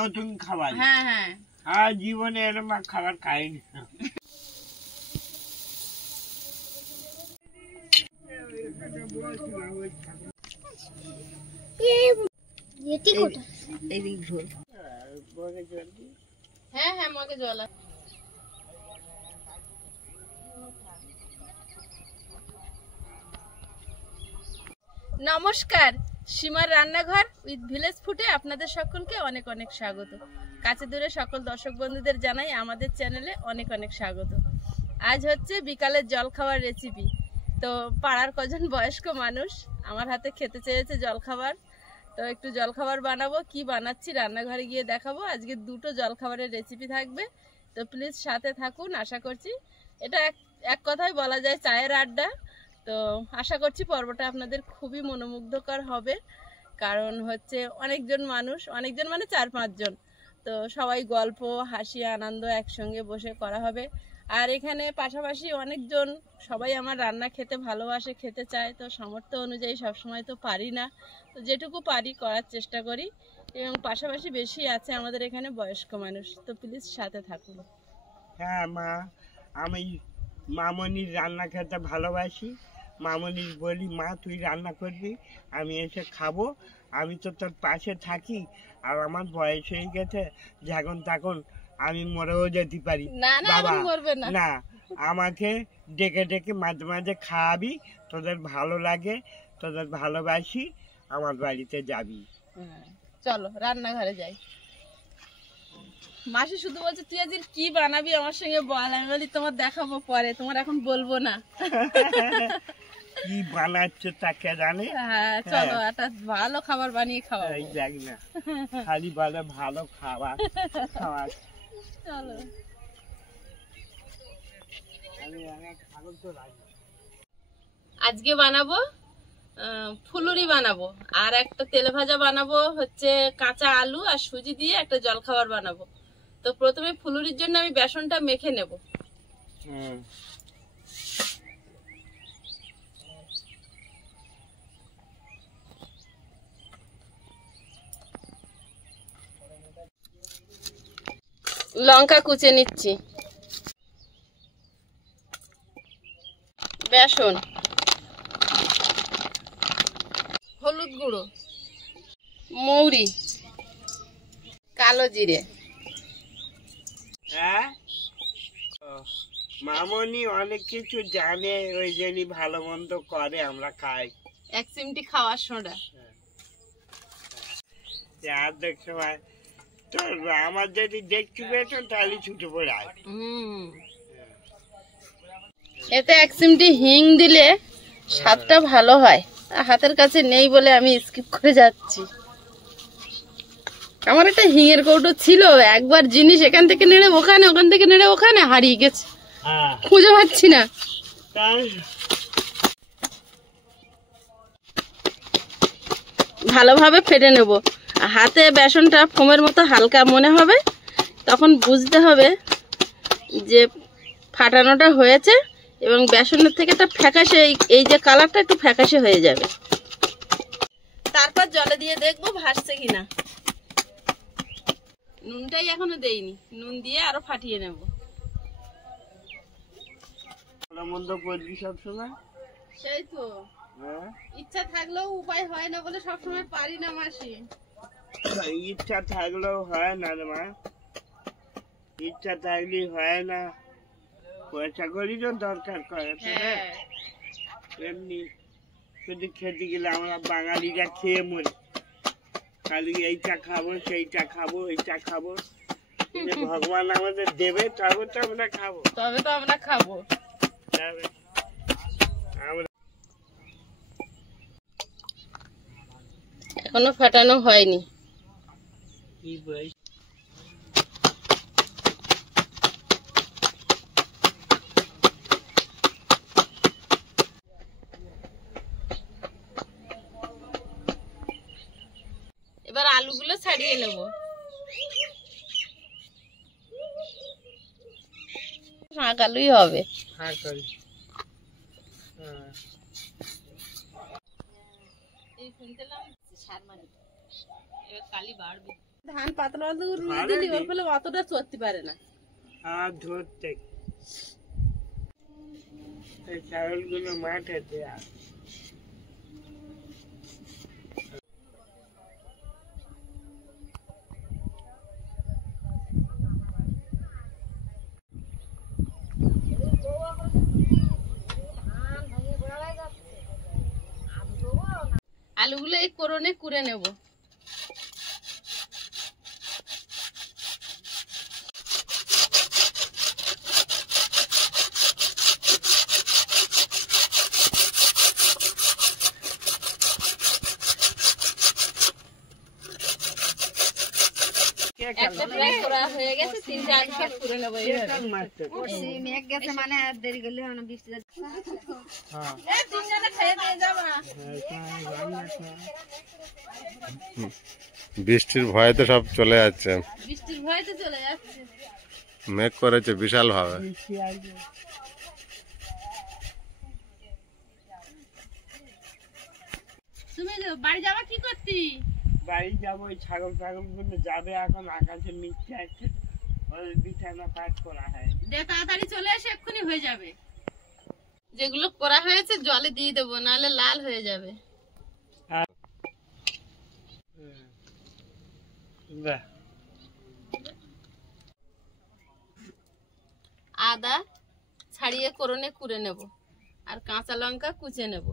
নতুন খাবার। হ্যাঁ হ্যাঁ, আর জীবনে এরকম খাবার খাইনি। হ্যাঁ হ্যাঁ, মগে জল আছে। নমস্কার, সীমার রান্নাঘর উইথ ভিলেজ ফুডে আপনাদের সকলকে অনেক অনেক স্বাগত। কাছে দূরে সকল দর্শক বন্ধুদের জানাই আমাদের চ্যানেলে অনেক অনেক স্বাগত। আজ হচ্ছে বিকালের জল খাওয়ার রেসিপি। তো পাড়ার কজন বয়স্ক মানুষ আমার হাতে খেতে চেয়েছে জলখাবার, তো একটু জলখাবার বানাবো। কি বানাচ্ছি রান্নাঘরে গিয়ে দেখাবো। আজকে দুটো জলখাবারের রেসিপি থাকবে, তো প্লিজ সাথে থাকুন। আশা করছি এটা এক কথায় বলা যায় চায়ের আড্ডা। তো আশা করছি পর্বটা আপনাদের খুবই মনোমুগ্ধকর হবে, কারণ হচ্ছে অনেকজন মানুষ, অনেকজন মানে 4-5 জন, তো সবাই গল্প হাসি আনন্দ একসঙ্গে বসে করা হবে। আর এখানে পাশাপাশি অনেকজন, সবাই আমার রান্না খেতে ভালোবাসে, খেতে চায়। তো সামর্থ্য অনুযায়ী সবসময় তো পারি না, তো যেটুকু পারি করার চেষ্টা করি। এবং পাশাপাশি বেশি আছে আমাদের এখানে বয়স্ক মানুষ, তো প্লিজ সাথে থাকুন। হ্যাঁ মা, আমি মামনির রান্না খেতে ভালোবাসি। মামনির বলি, মা তুই রান্না করবি, আমি এসে খাবো। আমি তো তোর পাশে থাকি, আর আমার বয়স হয়ে গেছে, যখন তখন আমি মরেও যেতে পারি। বাবা না, আমাকে ডেকে ডেকে মাঝে মাঝে খাওয়াবি, তোদের ভালো লাগে, তোদের ভালোবাসি, আমার বাড়িতে যাবি। চলো রান্নাঘরে যাই। মাসি শুধু বলছে তুই আজ কি বানাবি আমার সঙ্গে বল। আমি বলি তোমার দেখাবো পরে, তোমার এখন বলবো না। কি বানাচ্ছে তাকে জানে। হ্যাঁ চলো একটা ভালো খাবার বানিয়ে খাওয়া। এই দেখ না, খালি বলে ভালো খাবার খাওয়া। চলো আজকে বানাবো ফুলুরি বানাবো, আর একটা তেলে ভাজা বানাবো, হচ্ছে কাঁচা আলু আর সুজি দিয়ে একটা জলখাবার বানাবো। তো প্রথমে ফুলুরির জন্য আমি বেসনটা মেখে নেব। লঙ্কা কুচে নিচ্ছি, বেসন, হলুদ গুঁড়ো, মৌরি, কালো জিরে। হ্যাঁ, মামনি অনেক কিছু জানে, ওই জন্যই ভালো মন্দ করে, আমরা খাই। 1 চিমটি খাওয়ার সোডা। আর দেখ সময় তোর আমার যদি দেখতে পেতো তাহলে ছুটে পড়ে আয়। এতে 1 চিমটি হিং দিলে স্বাদটা ভালো হয়। হাতের কাছে নেই বলে আমি স্কিপ করে যাচ্ছি। আমার একটা হিঙের কৌটো ছিল, একবার জিনিস এখান থেকে নেড়ে ওখানে, ওখান থেকে নেড়ে ওখানে হারিয়ে গেছে, খুঁজে পাচ্ছি না। ভালোভাবে ফেটে নেব। হাতে বেসনটা ফোমের মতো হালকা মনে হবে, তখন বুঝতে হবে যে ফাটানোটা হয়েছে, এবং বেসনের থেকে একটা ফ্যাকাশে, এই যে কালারটা একটু ফ্যাকাশে হয়ে যাবে। তারপর জলে দিয়ে দেখবো ভাসছে কিনা। নুনটাই এখনো দেইনি, নুন দিয়ে আরো ফাটিয়ে নেব। মন্দ করবি সবসময়, সেই তো ইচ্ছা থাকলেও উপায় হয় না বলে সবসময় পারি না মাসি। ইচ্ছা থাকলেও হয় না রে মা, ইচ্ছা থাকলে হয় না, পয়সা করি তো দরকার করে। এমনি শুধু খেতে গেলে আমরা বাঙালিরা খেয়ে মরি, খালি এইটা খাবো সেইটা খাবো এইটা খাবো। ভগবান আমাদের দেবে তবে তো আমরা খাবো, তবে তো আমরা খাবো। এখনো ফাটানো হয়নি। এবার আলুগুলো ছাড়িয়ে নেব। শাক আলুই হবে। এই শুনতেলাম সার মানে এবার কালি বাড়বে। ধান পাতলা দিলি ওর ফলে অতটা চড়তে পারে না। আর ধরতে এই ছাগলগুলো মাঠেতে আলুগুলো এই কোরনে কুড়ে নেব। একটা প্রায় করা হয়ে গেছে, 3টে আলু সব কুড়ে নেব। মেঘ গেছে মানে আর দেরি করলে হবে না, বৃষ্টি যাচ্ছে। তিনজনে খেয়ে দিয়ে যাবা। বৃষ্টির ভয়ে তো সব চলে যাচ্ছে, বৃষ্টির ভয়ে তো চলে যাচ্ছে। মেঘ করেছে বিশাল ভাবে। তুমি বাড়ি যাবা কি করতি? বাড়ি যাবো, ওই ছাগল গুলো যাবে এখন আকাশে মিথ্যে আছে, ওই বিছানা পাট করা হয়। তাড়াতাড়ি চলে এসে এক্ষুনি হয়ে যাবে। যেগুলো করা হয়েছে জলে দিয়ে দেবো, নাহলে লাল হয়ে যাবে। আদা ছাড়িয়ে কোরনে কুড়ে নেব, আর কাঁচা লঙ্কা কুচে নেব।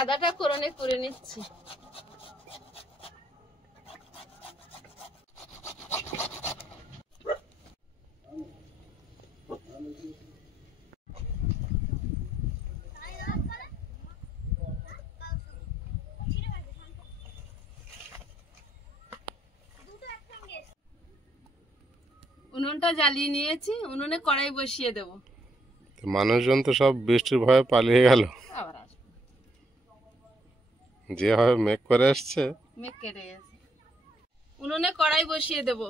আদাটা কোরনে কুড়ে নিচ্ছি। উনুনটা জ্বালিয়ে নিয়েছি, উনুনে কড়াই বসিয়ে দেব। মানুষজন তো সব বৃষ্টির ভয়ে পালিয়ে গেল, আবার আসবে, যেভাবে মেঘ করে আসছে। মেঘ কেটে গেছে। উনুনে কড়াই বসিয়ে দেব।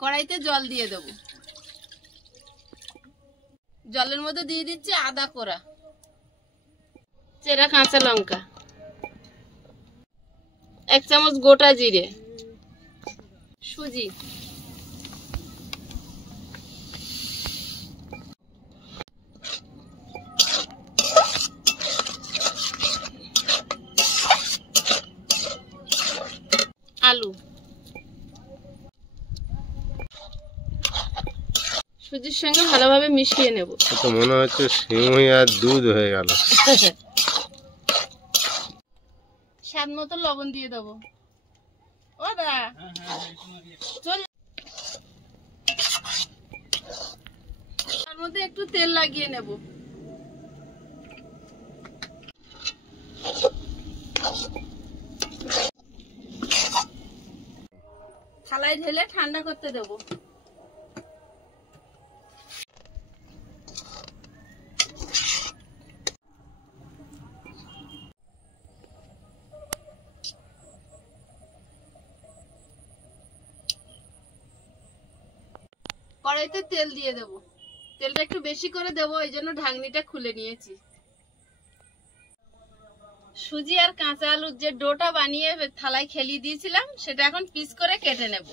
কড়াইতে জল দিয়ে দেব। জলের মধ্যে দিয়ে দিচ্ছি আদা কোড়া, চেরা কাঁচা লঙ্কা, 1 চামচ গোটা জিরে, সুজি, আলু, সুজির সঙ্গে ভালোভাবে মিশিয়ে নেব। তো মনে হচ্ছে সিমুই আর দুধ হয়ে গেল। স্বাদ মতো লবণ দিয়ে দেবো। ও দা চল, তার মধ্যে একটু তেল লাগিয়ে নেব। থালায় ঢেলে ঠান্ডা করতে দেব। কড়াইতে তেল দিয়ে দেব। তেলটা একটু বেশি করে দেবো, এই জন্য ঢাকনিটা খুলে নিয়েছি। সুজি আর কাঁচা আলুর যে ডোটা বানিয়ে থালায় খেলিয়ে দিয়েছিলাম, সেটা এখন পিস করে কেটে নেব।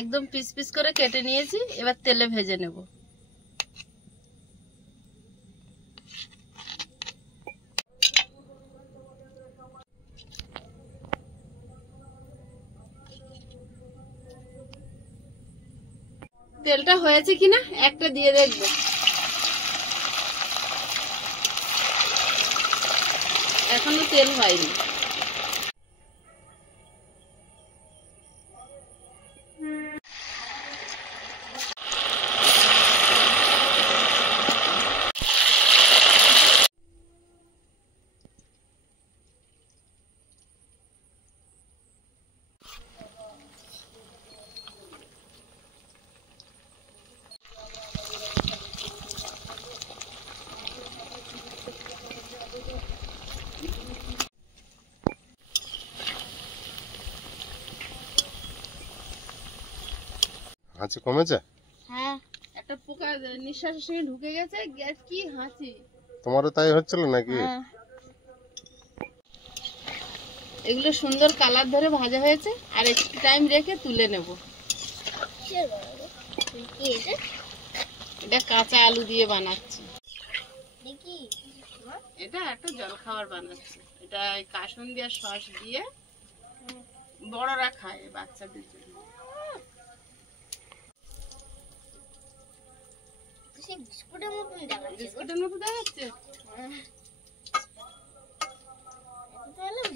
একদম পিস পিস করে কেটে নিয়েছি, এবার তেলে ভেজে নেব। তেলটা হয়েছে কিনা একটা দিয়ে দেখব। এখনো তেল হয়নি। হাঁচি কমেছে? হ্যাঁ একটা পোকা নিঃশ্বাসের সঙ্গে ঢুকে গেছে, গ্যাস কি হাঁচি। তোমারও তাই হচ্ছিল নাকি? হ্যাঁ। এগুলো সুন্দর কালার ধরে ভাজা হয়েছে, আর একটু টাইম রেখে তুলে নেব। এটা কাঁচা আলু দিয়ে বানাচ্ছি। এটা একটা জলখাবার বানাচ্ছি। এটা কাসুন দিয়ে সস দিয়ে বড়রা খায়, বাচ্চাদের জন্য। বিস্কুটের মতন দেখা বিস্কুটের মতো দেখাচ্ছে।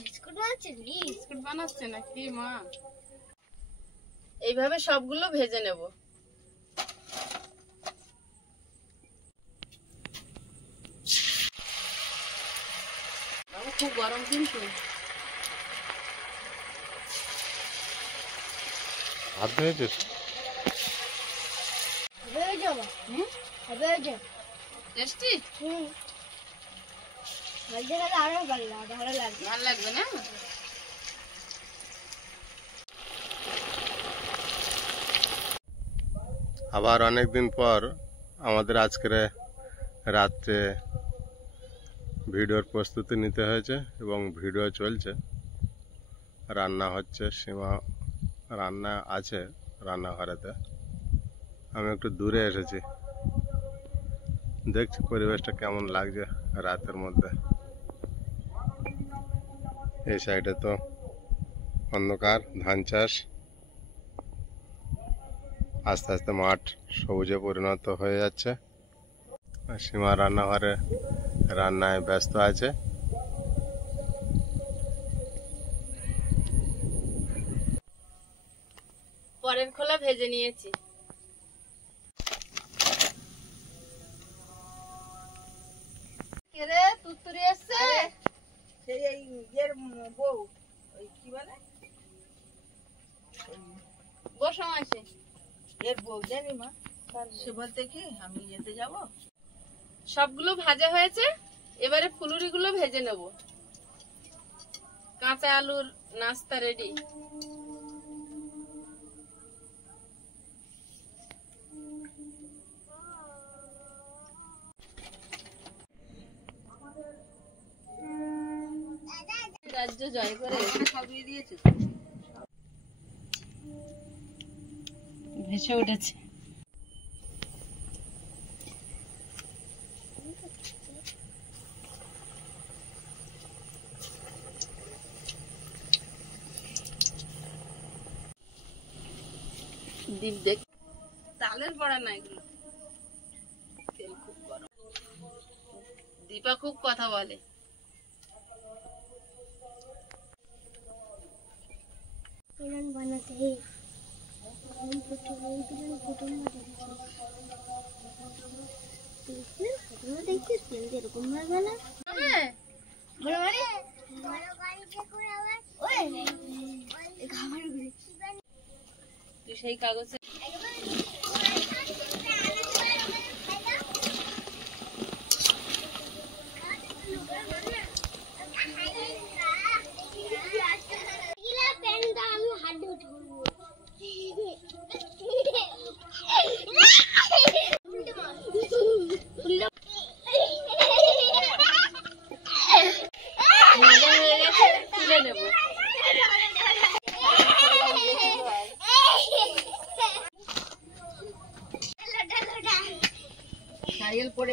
বিস্কুট বানাচ্ছে বিস্কুট বানাচ্ছে নাকি মা? এইভাবে সবগুলো ভেজে নেব। খুব গরম কিন্তু। হাত ধুয়েছিস? টেস্টি? আরো ভালো লাগবে। ভালো লাগবে না? আবার অনেকদিন পর আমাদের আজকের রাত্রে ভিডিওর প্রস্তুতি নিতে হয়েছে এবং ভিডিও চলছে, রান্না হচ্ছে। সীমা রান্না আছে রান্নাঘরেতে, আমি একটু দূরে এসেছি, দেখছি পরিবেশটা কেমন লাগছে রাতের মধ্যে। এই সাইডে তো অন্ধকার, ধান চাষ, আস্তে আস্তে মাঠ সবুজে পরিণত হয়ে যাচ্ছে। সীমা রান্নাঘরে রান্নায় ব্যস্ত আছে। পরের খোলা ভেজে নিয়েছি। রে তুতুরি এসছে, সেই এর বউ, ওই কি বলে বসো আসে এর বউ, জানি মা। সে বলতে কি আমি যেতে যাব। সবগুলো ভাজা হয়েছে, এবারে ফুলুরিগুলো ভেজে নেব। কাঁচা আলুর নাস্তা রেডি। রাজ্য জয় করে খাবিয়ে দিয়েছে, ভেসে উঠেছে। দীপ দেখ, তালের বড়া না এগুলো, তেল খুব গরম। দীপা খুব কথা বলে। সেই কাগজে তুলে নেব। নারিয়েল পড়ে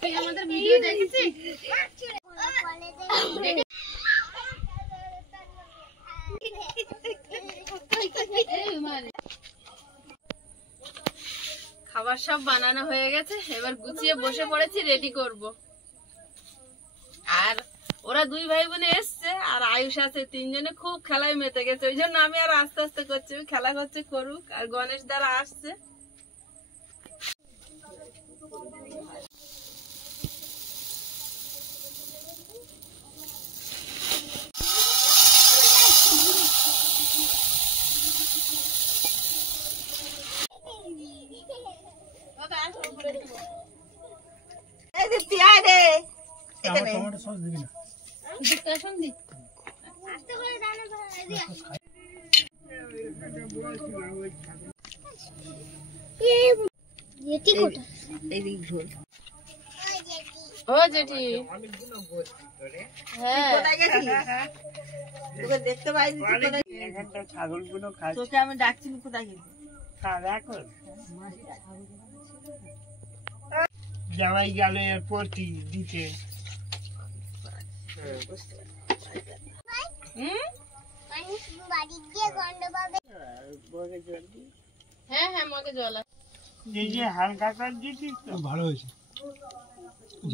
তুই আমাদের ভিডিও দেখেছিস? খাবার সব বানানো হয়ে গেছে, এবার গুছিয়ে বসে পড়েছি, রেডি করব। আর ওরা দুই ভাই বোনে এসছে, আর আয়ুষ আছে, তিনজনে খুব খেলায় মেতে গেছে। ওই জন্য আমি আর আস্তে আস্তে করছি, খেলা করছে করুক। আর গণেশ দ্বারা আসছে। কাসুন্দি ও জেঠি হ্যাঁ তোকে দেখতে পাইনি তো কোথায় এখানটা ছাগলগুলো খাচ্ছে। তোকে আমি ডাকছি কোথায় গেলি খাওয়া এখন জামাই গেল এরপর কি দিতে। হ্যাঁ হ্যাঁ মগে জল আছে। এই যে হালকা করে দিচ্ছিস তো ভালো হয়েছে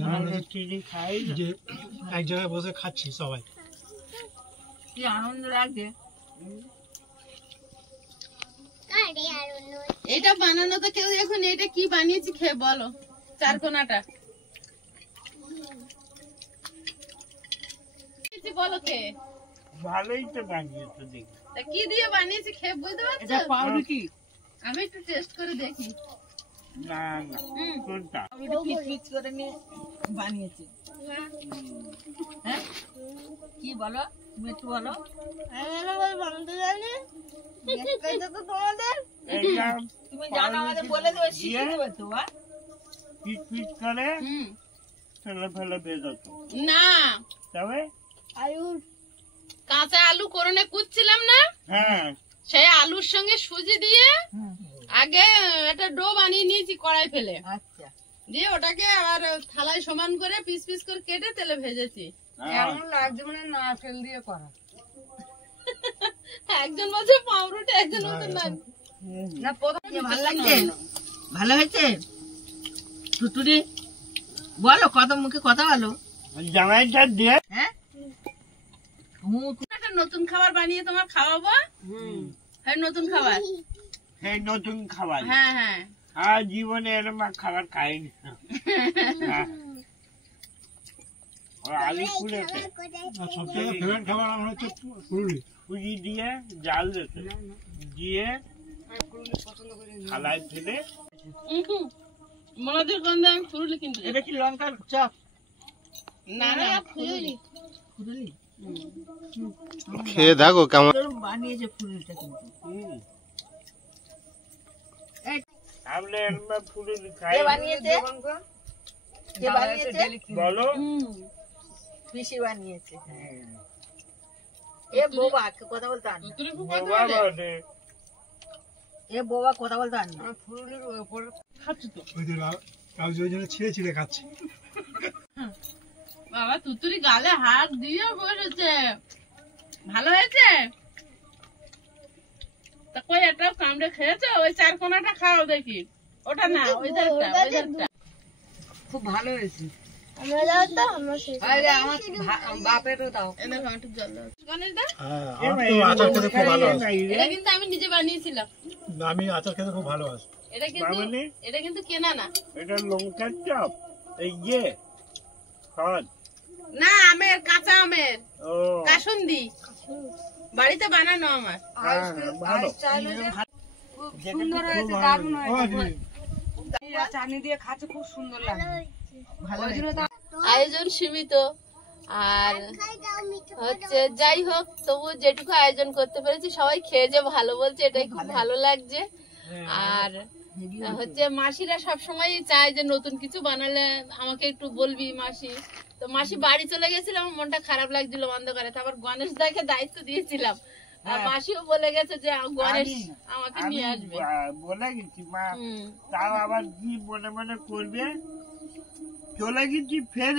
আমরা চিনি খাই না। যে এক জায়গায় বসে খাচ্ছি সবাই। কি আনন্দ লাগছে এটা বানানো তো কেউ এখন এটা কি বানিয়েছি খেয়ে বলো চারকোনাটা বলো খেয়ে ভালোই তো বানিয়েছো দেখি। তা কি দিয়ে বানিয়েছি খেয়ে বুঝতে এটা পারছো পাউরুটি আমি একটু টেস্ট করে দেখি না না কোনটা পাউরুটি পিচ পিচ করে নিয়ে বানিয়েছি হ্যাঁ কি বলো তুমি একটু বলো এইটা তুমি জানো আমাদের বলে দেবে শিখে দেবে তো পিট পিট করে হুম ফেলে ফেলে বেরোতো না তবে কাঁচা আলু করনে কুচ্ছিলাম না হ্যাঁ সেই আলুর সঙ্গে সুজি দিয়ে আগে একটা ডো বানিয়ে নিয়েছি কড়াই ফেলে আচ্ছা দিয়ে ওটাকে আবার থালায় সমান করে পিস পিস করে কেটে তেলে ভেজেছি এমন লাগছে মানে নারকেল দিয়ে করা একজন বলছে পাউরুটি একজন বলছে না না প্রথমে ভালো লাগছে ভালো হয়েছে টুটুরি বলো কত মুখে কথা বলো জামাইটা দিয়ে হ্যাঁ একটা নতুন খাবার বানিয়ে তোমার খাওয়াবো হ্যাঁ নতুন খাবার সেই নতুন খাবার হ্যাঁ হ্যাঁ আর জীবনে এরকম খাবার খাইনি না। হ্যাঁ। ও আলু ফুলেছে আর সবথেকে ফেভারিট খাবার আমার হচ্ছে পুরুলি। পুজি দিয়ে জাল দিতে দিয়ে থালায় ফেলে মনাদের গন্ধে আমি ফুরুলি কিনতে যাই। এটা কি লঙ্কার চপ না না ফুরুলি ফুরুলি খেয়ে দেখো কেমন। বানিয়েছে ফুরুলিটা কিন্তু আমরা এরকম ফুলে খাই কে বানিয়েছে কে বানিয়েছে বলো পিসি বানিয়েছে এ বোবা কথা বলতে আন না। তুই খুব বাবা বলে এ বোবা কথা বলতে আন না ফুরুলির উপর ওই যে কাগজ ওই জন্য ছিঁড়ে ছিঁড়ে খাচ্ছে। বাবা তুতুরি গালে হাত দিয়ে বসেছে ভালো হয়েছে তা কই একটা কামড়ে খেয়েছো ওই চার কোনাটা খাও দেখি ওটা না ওই ধারটা খুব ভালো হয়েছে আরে আমার বাপেরও দাও এনে একটু জল দাও গণেশ দা হ্যাঁ আমার তো আচার খেতে খুব ভালো আছে। এটা কিন্তু আমি নিজে বানিয়েছিলাম আমি আচার খেতে খুব ভালো আছে। এটা কিন্তু কেনা না এটা লঙ্কার চপ এই যে খদ না আমের কাঁচা আমের ও কাসুন্দি বাড়িতে বানানো আমার হ্যাঁ, ভালো সুন্দর হয়েছে দারুণ ও হয়েছে দিদি, চাটনি দিয়ে খাচ্ছে খুব সুন্দর লাগে ভালো হয়েছে আয়োজন সীমিত আর হচ্ছে যাই হোক তবু যেটুকু আয়োজন করতে পেরেছি সবাই খেয়ে যে ভালো বলছে এটাই খুব ভালো লাগছে আর হচ্ছে মাসিরা সবসময় চায় যে নতুন কিছু বানালে আমাকে একটু বলবি মাসি তো মাসি বাড়ি চলে গেছিল আমার মনটা খারাপ লাগছিল অন্ধকারে তারপর গণেশ দাকে দায়িত্ব দিয়েছিলাম আর মাসিও বলে গেছে যে গণেশ আমাকে আমি নিয়ে আসবে বলে গেছি মা হুম। তাও আবার কি মনে মনে করবে চলে গেছি ফের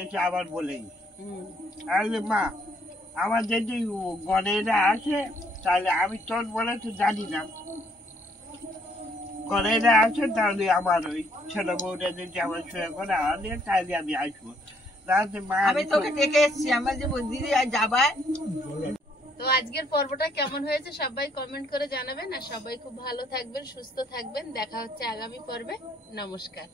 এসে আবার বলে গেছি হুম। তাহলে মা আমার যদি গণেরা আসে তাহলে আমি তোর বলে তো জানি না গণেরা আসে তাহলে আমার ওই ছেলে বউরা যদি আমার সঙ্গে করে আনে তাহলে আমি আসবো তাহলে মা আমি তোকে ডেকে এসেছি আমার যে দিদি আর যাবায় তো আজকের পর্বটা কেমন হয়েছে সবাই কমেন্ট করে জানাবেন আর সবাই খুব ভালো থাকবেন সুস্থ থাকবেন দেখা হচ্ছে আগামী পর্বে নমস্কার।